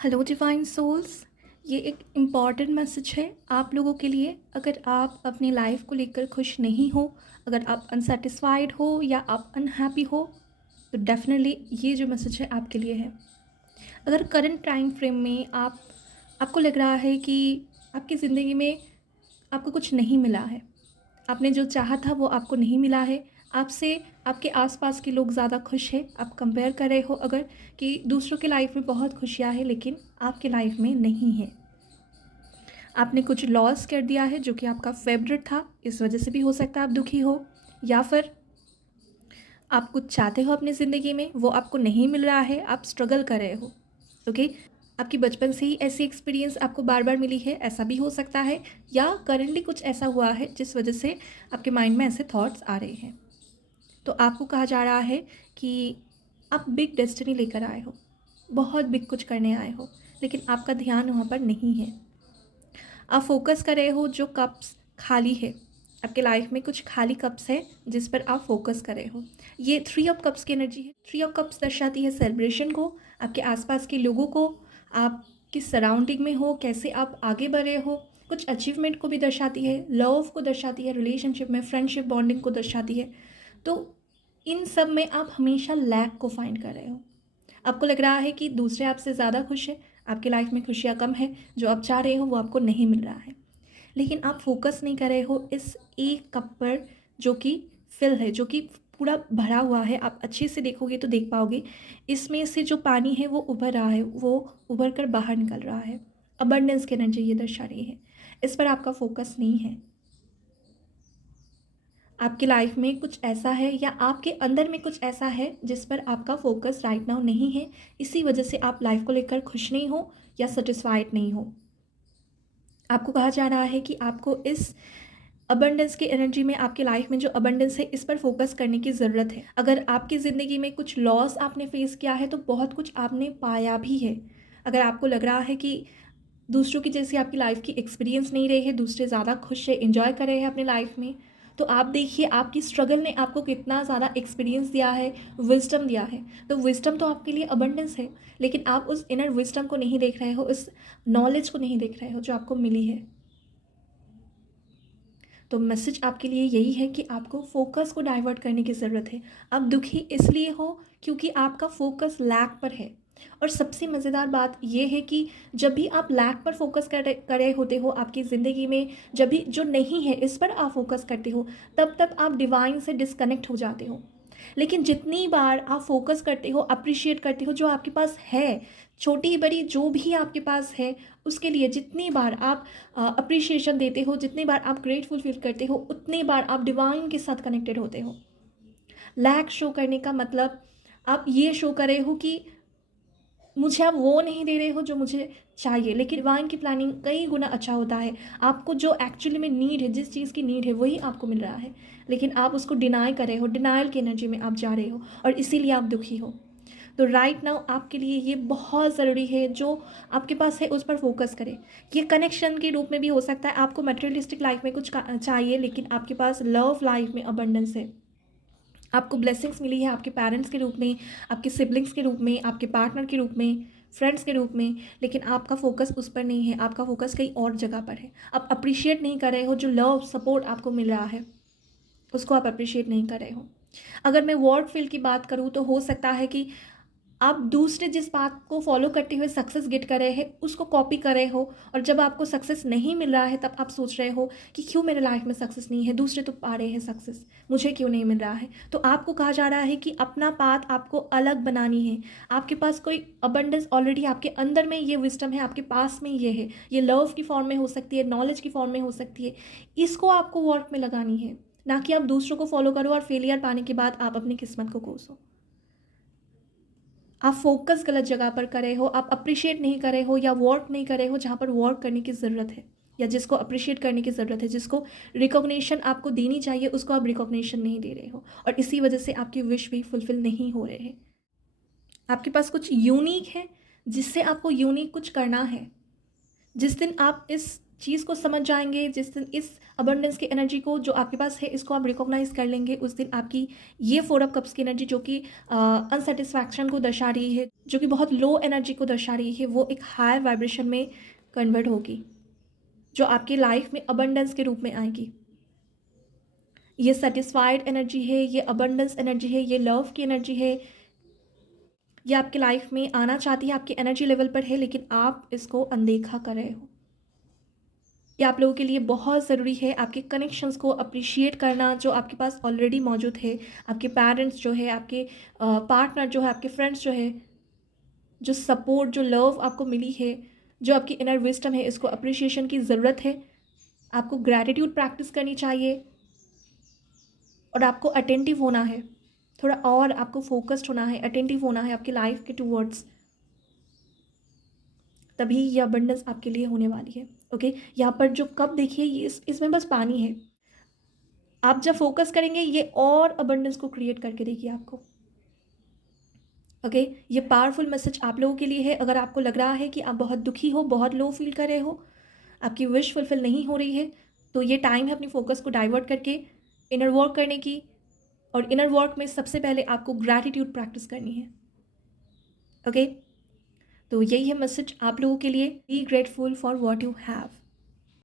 Hello divine souls. ये एक important message है आप लोगों के लिए। अगर आप अपनी लाइफ को लेकर खुश नहीं हो, अगर आप अनसेटिस्फाइड हो या आप अनहैप्पी हो, तो डेफिनेटली ये जो मैसेज है आपके लिए है। अगर करंट टाइम फ्रेम में आपको लग रहा है कि आपकी ज़िंदगी में आपको कुछ नहीं मिला है, आपने जो चाहा था वो आपको नहीं मिला है, आपसे आपके आसपास के लोग ज़्यादा खुश हैं, आप कंपेयर कर रहे हो अगर कि दूसरों के लाइफ में बहुत खुशियाँ हैं लेकिन आपके लाइफ में नहीं है, आपने कुछ लॉस कर दिया है जो कि आपका फेवरेट था, इस वजह से भी हो सकता है आप दुखी हो, या फिर आप कुछ चाहते हो अपनी ज़िंदगी में वो आपको नहीं मिल रहा है, आप स्ट्रगल कर रहे हो। ओके, आपकी बचपन से ही ऐसी एक्सपीरियंस आपको बार बार मिली है, ऐसा भी हो सकता है, या करंटली कुछ ऐसा हुआ है जिस वजह से आपके माइंड में ऐसे थॉट्स आ रहे हैं। तो आपको कहा जा रहा है कि आप बिग डेस्टिनी लेकर आए हो, बहुत बिग कुछ करने आए हो, लेकिन आपका ध्यान वहाँ पर नहीं है। आप फोकस कर रहे हो जो कप्स खाली है, आपके लाइफ में कुछ खाली कप्स है जिस पर आप फोकस कर रहे हो। ये 3 ऑफ कप्स की एनर्जी है। 3 ऑफ कप्स दर्शाती है सेलिब्रेशन को, आपके आसपास के लोगों को, आप किस सराउंडिंग में हो, कैसे आप आगे बढ़ रहे हो, कुछ अचीवमेंट को भी दर्शाती है, लव को दर्शाती है, रिलेशनशिप में फ्रेंडशिप बॉन्डिंग को दर्शाती है। तो इन सब में आप हमेशा लैक को फाइंड कर रहे हो। आपको लग रहा है कि दूसरे आपसे ज़्यादा खुश है, आपकी लाइफ में खुशियाँ कम है, जो आप चाह रहे हो वो आपको नहीं मिल रहा है, लेकिन आप फोकस नहीं कर रहे हो इस एक कप पर जो कि फिल है, जो कि पूरा भरा हुआ है। आप अच्छे से देखोगे तो देख पाओगे इसमें से जो पानी है वो उभर रहा है, वो उभर कर बाहर निकल रहा है। अबंडेंस की एनर्जी ये दर्शा रही है, इस पर आपका फोकस नहीं है। आपकी लाइफ में कुछ ऐसा है या आपके अंदर में कुछ ऐसा है जिस पर आपका फोकस राइट नाउ नहीं है, इसी वजह से आप लाइफ को लेकर खुश नहीं हो या सेटिस्फाइड नहीं हो। आपको कहा जा रहा है कि आपको इस अबंडेंस की एनर्जी में, आपकी लाइफ में जो अबंडेंस है इस पर फोकस करने की ज़रूरत है। अगर आपकी ज़िंदगी में कुछ लॉस आपने फेस किया है तो बहुत कुछ आपने पाया भी है। अगर आपको लग रहा है कि दूसरों की जैसी आपकी लाइफ की एक्सपीरियंस नहीं रही है, दूसरे ज़्यादा खुश है, एंजॉय कर रहे हैं अपनी लाइफ में, तो आप देखिए आपकी स्ट्रगल ने आपको कितना ज़्यादा एक्सपीरियंस दिया है, विजडम दिया है। तो विजडम तो आपके लिए अबंडेंस है, लेकिन आप उस इनर विजडम को नहीं देख रहे हो, उस नॉलेज को नहीं देख रहे हो जो आपको मिली है। तो मैसेज आपके लिए यही है कि आपको फोकस को डाइवर्ट करने की ज़रूरत है। आप दुखी इसलिए हो क्योंकि आपका फोकस लैक पर है। और सबसे मज़ेदार बात यह है कि जब भी आप लैक पर फोकस कर रहे होते हो आपकी ज़िंदगी में, जब भी जो नहीं है इस पर आप फोकस करते हो, तब तक आप डिवाइन से डिस्कनेक्ट हो जाते हो। लेकिन जितनी बार आप फोकस करते हो, अप्रिशिएट करते हो जो आपके पास है, छोटी बड़ी जो भी आपके पास है, उसके लिए जितनी बार आप अप्रिशिएशन देते हो, जितनी बार आप ग्रेटफुल फील करते हो, उतनी बार आप डिवाइन के साथ कनेक्टेड होते हो। लैक शो करने का मतलब आप ये शो कर रहे हो कि मुझे आप वो नहीं दे रहे हो जो मुझे चाहिए, लेकिन डिवाइन की प्लानिंग कई गुना अच्छा होता है। आपको जो एक्चुअली में नीड है, जिस चीज़ की नीड है वही आपको मिल रहा है, लेकिन आप उसको डिनाई कर रहे हो, डिनाइल की एनर्जी में आप जा रहे हो और इसीलिए आप दुखी हो। तो राइट नाउ आपके लिए ये बहुत ज़रूरी है जो आपके पास है उस पर फोकस करें। ये कनेक्शन के रूप में भी हो सकता है, आपको मटेरियलिस्टिक लाइफ में कुछ चाहिए लेकिन आपके पास लव लाइफ में अबंडेंस है, आपको ब्लेसिंग्स मिली है आपके पेरेंट्स के रूप में, आपके सिबलिंग्स के रूप में, आपके पार्टनर के रूप में, फ्रेंड्स के रूप में, लेकिन आपका फोकस उस पर नहीं है, आपका फोकस कहीं और जगह पर है। आप अप्रिशिएट नहीं कर रहे हो जो लव सपोर्ट आपको मिल रहा है, उसको आप अप्रिशिएट नहीं कर रहे हो। अगर मैं वर्क फील्ड की बात करूँ तो हो सकता है कि आप दूसरे जिस बात को फॉलो करते हुए सक्सेस गेट कर रहे हैं उसको कॉपी कर रहे हो, और जब आपको सक्सेस नहीं मिल रहा है तब आप सोच रहे हो कि क्यों मेरे लाइफ में सक्सेस नहीं है, दूसरे तो पा रहे हैं सक्सेस, मुझे क्यों नहीं मिल रहा है। तो आपको कहा जा रहा है कि अपना पाथ आपको अलग बनानी है। आपके पास कोई अबंडेंस ऑलरेडी आपके अंदर में, ये विजडम है आपके पास में, ये है, ये लव की फॉर्म में हो सकती है, नॉलेज की फॉर्म में हो सकती है, इसको आपको वर्क में लगानी है, ना कि आप दूसरों को फॉलो करो और फेलियर पाने के बाद आप अपनी किस्मत को कोसो। आप फोकस गलत जगह पर कर रहे हो, आप अप्रिशिएट नहीं कर रहे हो या वर्क नहीं कर रहे हो जहाँ पर वर्क करने की ज़रूरत है, या जिसको अप्रिशिएट करने की ज़रूरत है, जिसको रिकॉग्निशन आपको देनी चाहिए उसको आप रिकॉग्निशन नहीं दे रहे हो, और इसी वजह से आपकी विश भी फुलफिल नहीं हो रहे हैं। आपके पास कुछ यूनिक है जिससे आपको यूनिक कुछ करना है, जिस दिन आप इस चीज़ को समझ जाएँगे, जिस दिन इस अबंडेंस की एनर्जी को जो आपके पास है इसको आप रिकॉग्नाइज़ कर लेंगे, उस दिन आपकी ये 4 ऑफ कप्स की एनर्जी जो कि अनसैटिस्फैक्शन को दर्शा रही है, जो कि बहुत लो एनर्जी को दर्शा रही है, वो एक हायर वाइब्रेशन में कन्वर्ट होगी, जो आपकी लाइफ में अबंडेंस के रूप में आएगी। ये सैटिस्फाइड एनर्जी है, ये अबंडेंस एनर्जी है, ये लव की एनर्जी है, ये आपकी लाइफ में आना चाहती है, आपके एनर्जी लेवल पर है, लेकिन आप इसको अनदेखा कर रहे हो। ये आप लोगों के लिए बहुत ज़रूरी है आपके कनेक्शंस को अप्रिशिएट करना जो आपके पास ऑलरेडी मौजूद है। आपके पेरेंट्स जो है, आपके पार्टनर जो है, आपके फ्रेंड्स जो है, जो सपोर्ट, जो लव आपको मिली है, जो आपकी इनर विज़डम है, इसको अप्रिशिएशन की ज़रूरत है। आपको ग्रैटिट्यूड प्रैक्टिस करनी चाहिए और आपको अटेंटिव होना है। थोड़ा और आपको फ़ोकस्ड होना है, अटेंटिव होना है आपकी लाइफ़ के टुवर्ड्स। तभी ये अबंडेंस आपके लिए होने वाली है। ओके, यहाँ पर जो कप देखिए ये इसमें बस पानी है। आप जब फोकस करेंगे ये और अबंडेंस को क्रिएट करके देगी आपको। ओके, ये पावरफुल मैसेज आप लोगों के लिए है। अगर आपको लग रहा है कि आप बहुत दुखी हो, बहुत लो फील कर रहे हो, आपकी विश फुलफिल नहीं हो रही है, तो ये टाइम है अपनी फोकस को डाइवर्ट करके इनर वर्क करने की। और इनर वर्क में सबसे पहले आपको ग्रैटिट्यूड प्रैक्टिस करनी है। ओके, तो यही है मैसेज आप लोगों के लिए। Be grateful for what you have.